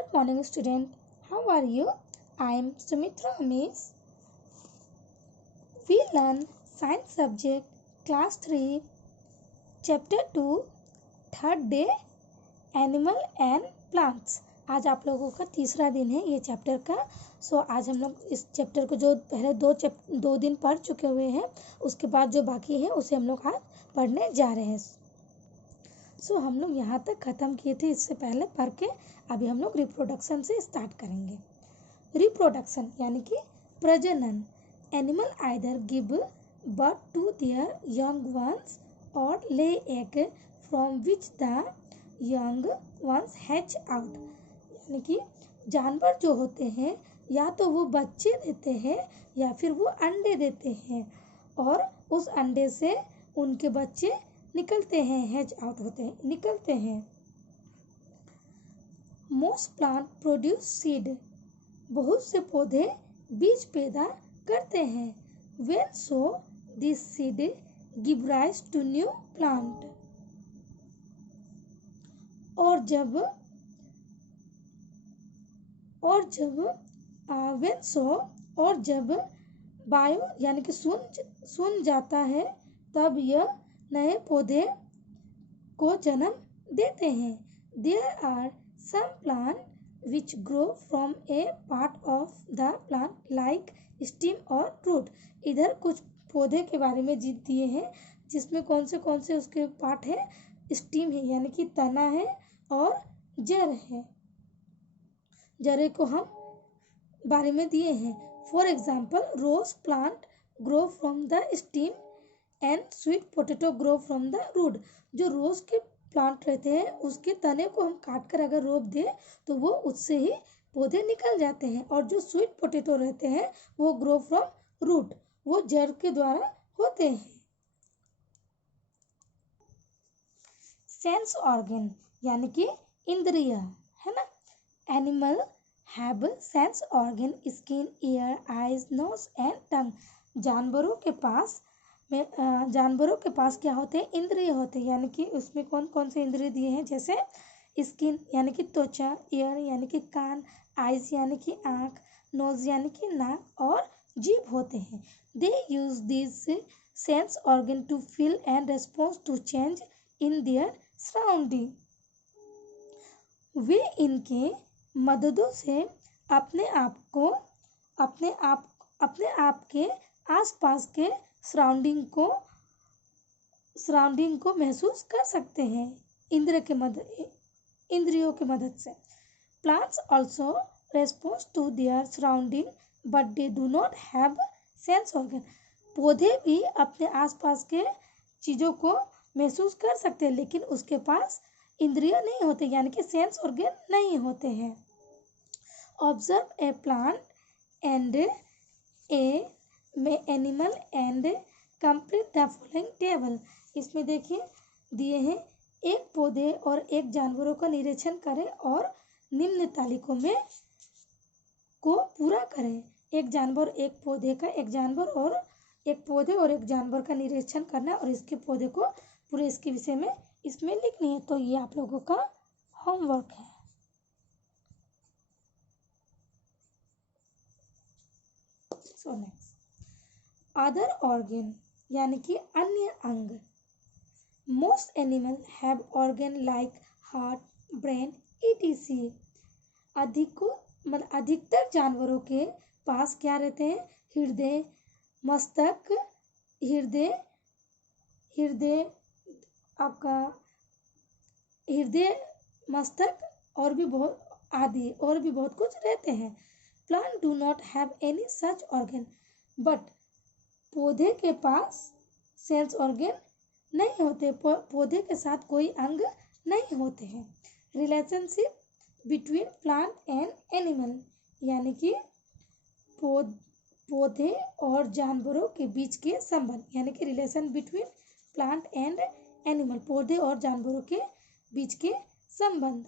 Good morning, student. How are you? I am Sumitra Miss. We learn science subject class 3 chapter 2 third day animal and plants. आज आप लोगों का तीसरा दिन है ये चैप्टर का. आज हम लोग इस चैप्टर को जो पहले दो दिन पढ़ चुके हुए हैं उसके बाद जो बाकी है उसे हम लोग आज पढ़ने जा रहे हैं. हम लोग यहाँ तक ख़त्म किए थे इससे पहले पढ़ के. अभी हम लोग रिप्रोडक्शन से स्टार्ट करेंगे. रिप्रोडक्शन यानी कि प्रजनन. Animal either give birth to their young ones or lay egg from which the young ones hatch out. यानी कि जानवर जो होते हैं या तो वो बच्चे देते हैं या फिर वो अंडे देते हैं और उस अंडे से उनके बच्चे निकलते हैं, हैच आउट होते हैं, निकलते हैं. Most plant produce seed. बहुत से पौधे बीज पैदा करते हैं. When so this seed give rise to new plant. जब बायो यानी कि सुन जाता है तब यह नए पौधे को जन्म देते हैं. There are some plants which grow from a part of the plant like stem or root. इधर कुछ पौधे के बारे में जीत दिए हैं जिसमें कौन से उसके पार्ट है. स्टीम है यानी कि तना है और जड़ है. जड़े को हम बारे में दिए हैं. For example rose plant grow from the stem and sweet potato grow from the root. जो रोज के प्लांट रहते हैं उसके तने को हम काट कर अगर रोप दें तो वो उससे ही पौधे निकल जाते हैं. और जो स्वीट पोटैटो रहते हैं वो ग्रो फ्रॉम रूट, वो जड़ के द्वारा होते हैं. सेंस ऑर्गन यानी कि इंद्रिय है ना. Animal have sense organ skin ear eyes nose and tongue. जानवरों के पास क्या होते हैं, इंद्रिय होते हैं. यानी कि उसमें कौन कौन से इंद्रिय दिए हैं, जैसे स्किन यानी कि त्वचा, ईयर यानी कि कान, आइज यानी कि आँख, नोज यानी कि नाक और जीभ होते हैं. They use this sense organ to feel and response to change in their surrounding. वे इनके मददों से अपने आप के आसपास के सराउंडिंग को महसूस कर सकते हैं इंद्रियों के मदद से. Plants also response to their surrounding but they do not have sense organ. पौधे भी अपने आसपास के चीज़ों को महसूस कर सकते हैं लेकिन उसके पास इंद्रिय नहीं होते यानी कि सेंस ऑर्गन नहीं होते हैं. Observe a plant and A animal and complete the following table. इसमें देखिए दिए हैं एक पौधे और एक जानवरों का निरीक्षण करें और निम्न तालिकाओं में को पूरा करें. एक जानवर एक पौधे का, एक जानवर और एक पौधे और एक जानवर का निरीक्षण करना और इसके पौधे को पूरे इसके विषय में इसमें लिखनी है. तो ये आप लोगों का होमवर्क है. सो नेक्स्ट अदर ऑर्गन यानी कि अन्य अंग. Most animal have organ like heart, brain etc. अधिकतर जानवरों के पास क्या रहते हैं, हृदय, मस्तक, मस्तक और भी बहुत कुछ रहते हैं. Plant do not have any such organ but पौधे के पास सेंस ऑर्गन नहीं होते. पौधे के साथ कोई अंग नहीं होते हैं. Relationship between plant and animal यानी कि पौधे और जानवरों के बीच के संबंध यानी कि relation between plant and animal, पौधे और जानवरों के बीच के संबंध.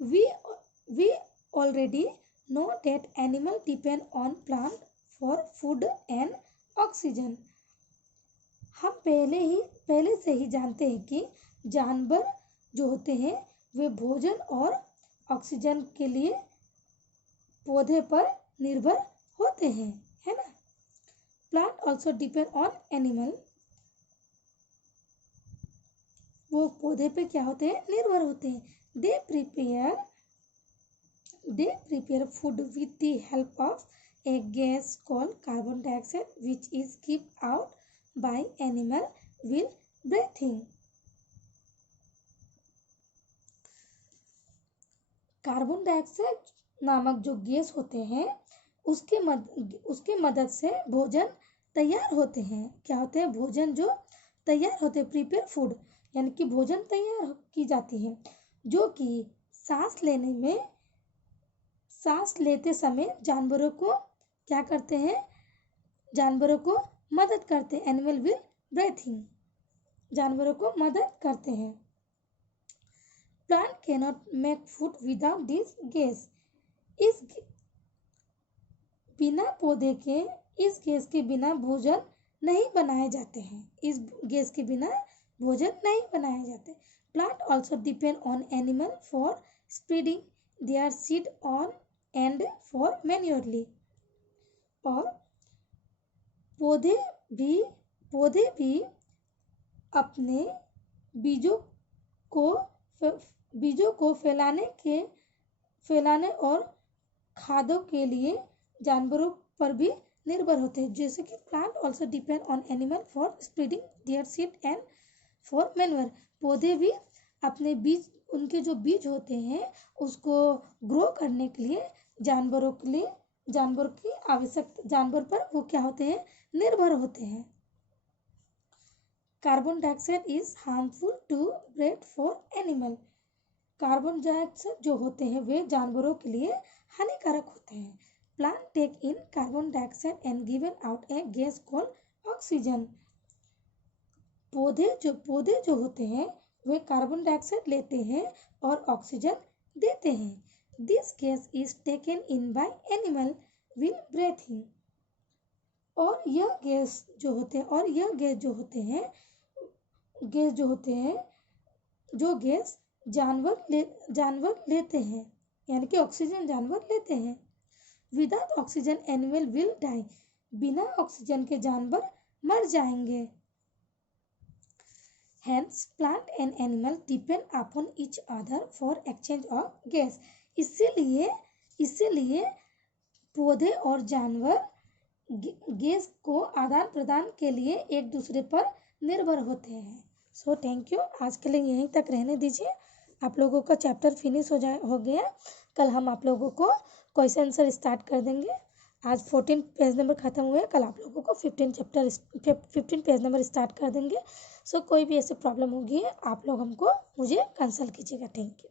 We already know that animal depend on plant for food and oxygen. हम पहले से ही जानते हैं कि जानवर जो होते हैं वे भोजन और ऑक्सीजन के लिए पौधे पर निर्भर होते हैं, है ना। Plant also depend on animal, वो पौधे पे क्या होते हैं, निर्भर होते हैं। They prepare food with the help of a gas called carbon dioxide which is given out by animal while breathing. Carbon dioxide नामक जो गैस होते हैं उसके मदद से भोजन तैयार होते हैं। क्या होते हैं, भोजन जो तैयार होते हैं, प्रिपेयर फूड यानी कि भोजन तैयार की जाती है, जो कि सांस लेते समय जानवरों को क्या करते हैं, जानवरों को मदद करते हैं। एनिमल विल ब्रीथिंग, जानवरों को मदद करते हैं। Plant can not make food without this gas, इस गैस के बिना भोजन नहीं बनाए जाते हैं, इस गैस के बिना भोजन नहीं बनाए जाते। Plant also depend on animal for spreading their seed on and for manurely, और पौधे भी अपने बीजों को फैलाने और खादों के लिए जानवरों पर भी निर्भर होते हैं। जैसे कि plant also depend on animal for spreading their seed and for manure, पौधे भी अपने बीज, उनके जो बीज होते हैं उसको ग्रो करने के लिए जानवर की आवश्यकता, जानवर पर वो क्या होते हैं, निर्भर होते हैं। Carbon dioxide is harmful to breathe for animal, carbon dioxide जो होते हैं वे जानवरों के लिए हानिकारक होते हैं। Plant take in carbon dioxide and given out a gas called oxygen, पौधे जो होते हैं वे कार्बन डाइऑक्साइड लेते हैं और ऑक्सीजन देते हैं। This gas is taken in by animal will breathing, और यह गैस जो होते हैं जो गैस जानवर लेते हैं, यानी कि ऑक्सीजन जानवर लेते हैं। Without oxygen animal will die, बिना ऑक्सीजन के जानवर मर जाएंगे। Hence, plant and animal depend upon each other for exchange of gas. इसीलिए पौधे और जानवर गैस को आदान प्रदान के लिए एक दूसरे पर निर्भर होते हैं। सो थैंक यू, आज के लिए यहीं तक रहने दीजिए। आप लोगों का चैप्टर फिनिश हो गया। कल हम आप लोगों को क्वेश्चन आंसर स्टार्ट कर देंगे। आज 14 पेज नंबर खत्म हुए, कल आप लोगों को 15 पेज नंबर स्टार्ट कर देंगे। सो कोई भी ऐसे प्रॉब्लम होगी आप लोग मुझे कंसल्ट कीजिएगा। Thank you.